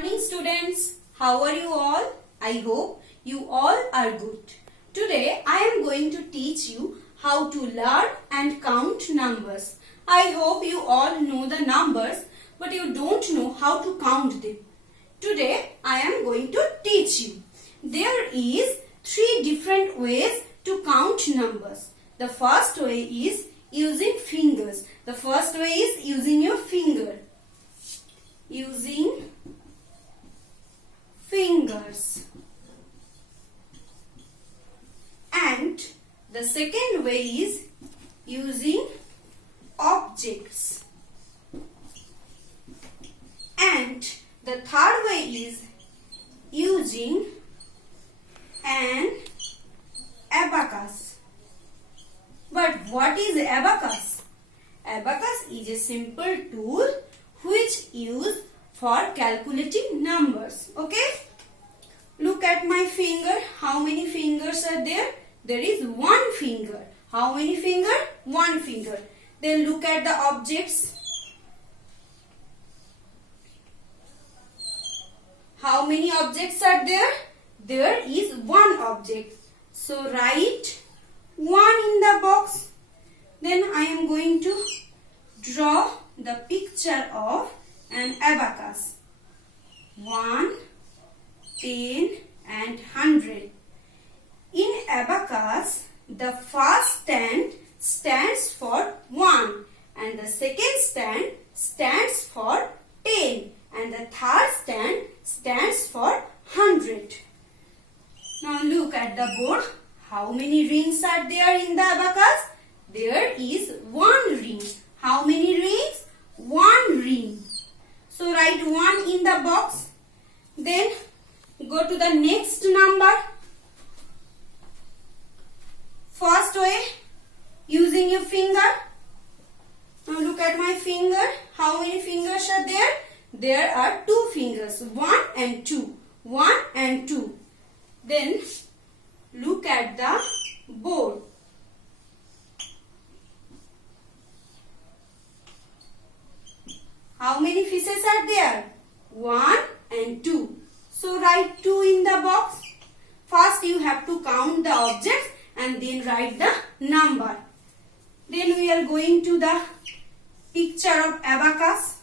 Morning students, how are you all? I hope you all are good. Today I am going to teach you how to learn and count numbers. I hope you all know the numbers but you don't know how to count them. Today I am going to teach you. There is 3 different ways to count numbers. The first way is using fingers. The first way is using your finger. Using fingers. And the second way is using objects. And the third way is using an abacus. But what is abacus? Abacus is a simple tool which used for calculating numbers. Okay? Look at my finger. How many fingers are there? There is 1 finger. How many finger? 1 finger. Then look at the objects. How many objects are there? There is 1 object. So write 1 in the box. Then I am going to draw the picture of an abacus. 1, 10 and 100. In abacus, the first stand stands for 1 and the second stand stands for 10 and the third stand stands for 100. Now look at the board. How many rings are there in the abacus? There is 1 ring. How many rings? 1 ring. So write 1 in the box. Then go to the next number. First way, using your finger. Now look at my finger. How many fingers are there? There are 2 fingers. 1 and 2. 1 and 2. Then look at the board. How many fishes are there? 1 and 2. So write 2 in the box. First you have to count the objects and then write the number. Then we are going to the picture of abacus.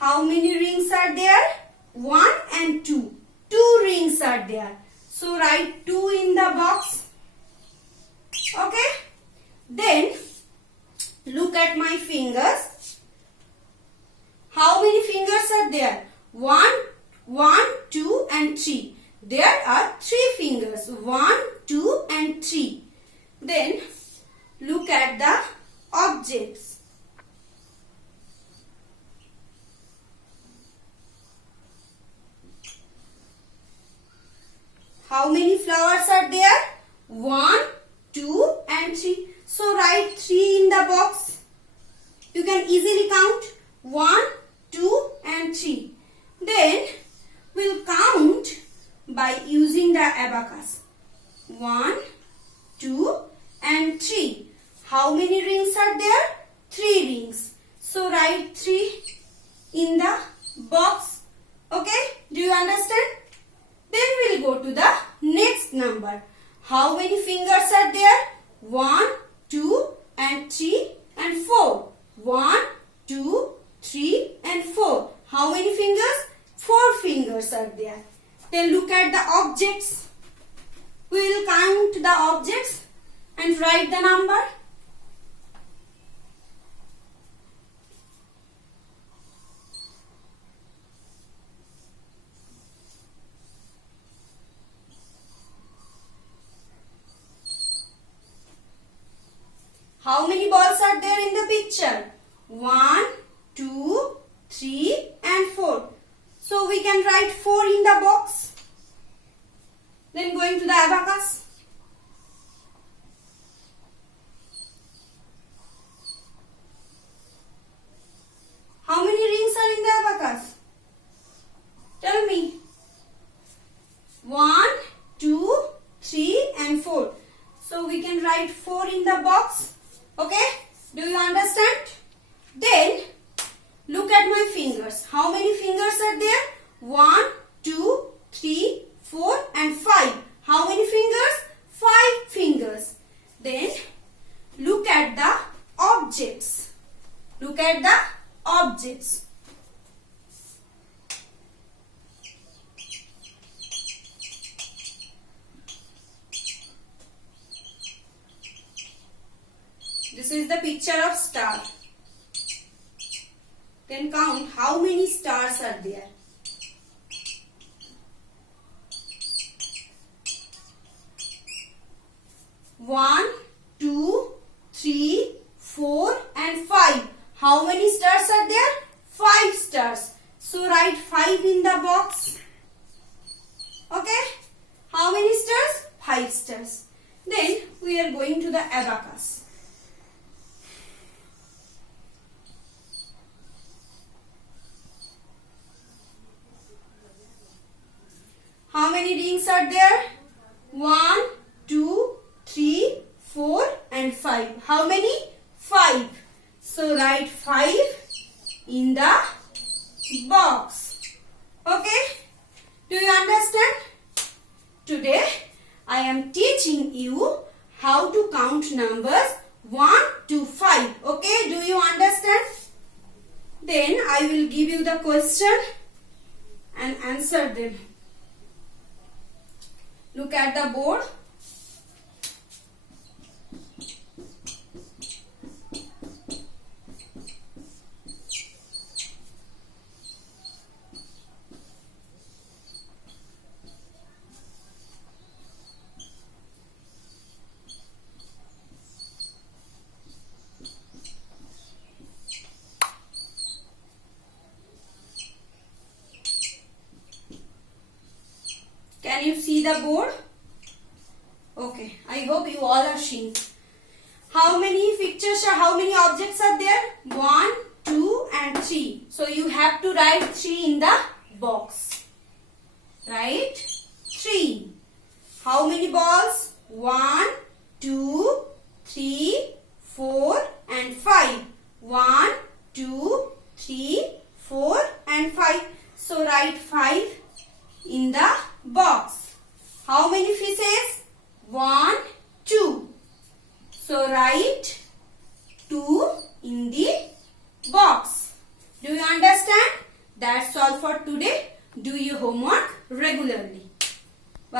How many rings are there? 1 and 2. 2 rings are there. So write 2 in the box. Okay. Then look at my fingers. How many fingers are there? 1, 2 and 3. There are 3 fingers. 1, 2 and 3. Then look at the objects. How many flowers are there? 1, 2 and 3. So write 3 in the box. You can easily count 1, 2 and 3. Then we'll count by using the abacus. 1, 2 and 3. How many rings are there? 3 rings. So write 3 in the box. Okay? Do you understand? Then we'll go to the next number. How many fingers are there? 1, 2 and 3 and 4. 1, 2, 3 and 4. How many fingers? 4 fingers are there. Then look at the objects. We will count the objects and write the number. How many balls are there in the picture? 1, 2, 3 and 4. So we can write 4 in the box. Then going to the abacus. How many rings are in the abacus? Tell me. 1, 2, 3 and 4. So we can write 4 in the box. Okay? Do you understand? Then look at my fingers. How many fingers are there? This is the picture of star. Then count how many stars are there. One, 2, 3, 4 and 5. How many stars are there? 5 stars. So write 5 in the box. Okay? How many stars? 5 stars. Then we are going to the abacus. How many rings are there? 1, 2, 3, 4 and 5. How many? 5. So write 5 in the box. Okay? Do you understand? Today I am teaching you how to count numbers 1 to 5. Okay? Do you understand? Then I will give you the question and answer them. Look at the board. Can you see the board? Okay, I hope you all are seeing. How many pictures or how many objects are there? 1, 2 and 3. So you have to write 3 in the box. Write 3. How many balls? 1, 2, 3, 4 and 5. 1, 2, 3, 4 and 5. So write 5 in the box. How many fishes? 1, 2. So write 2 in the box. Do you understand? That's all for today. Do your homework regularly.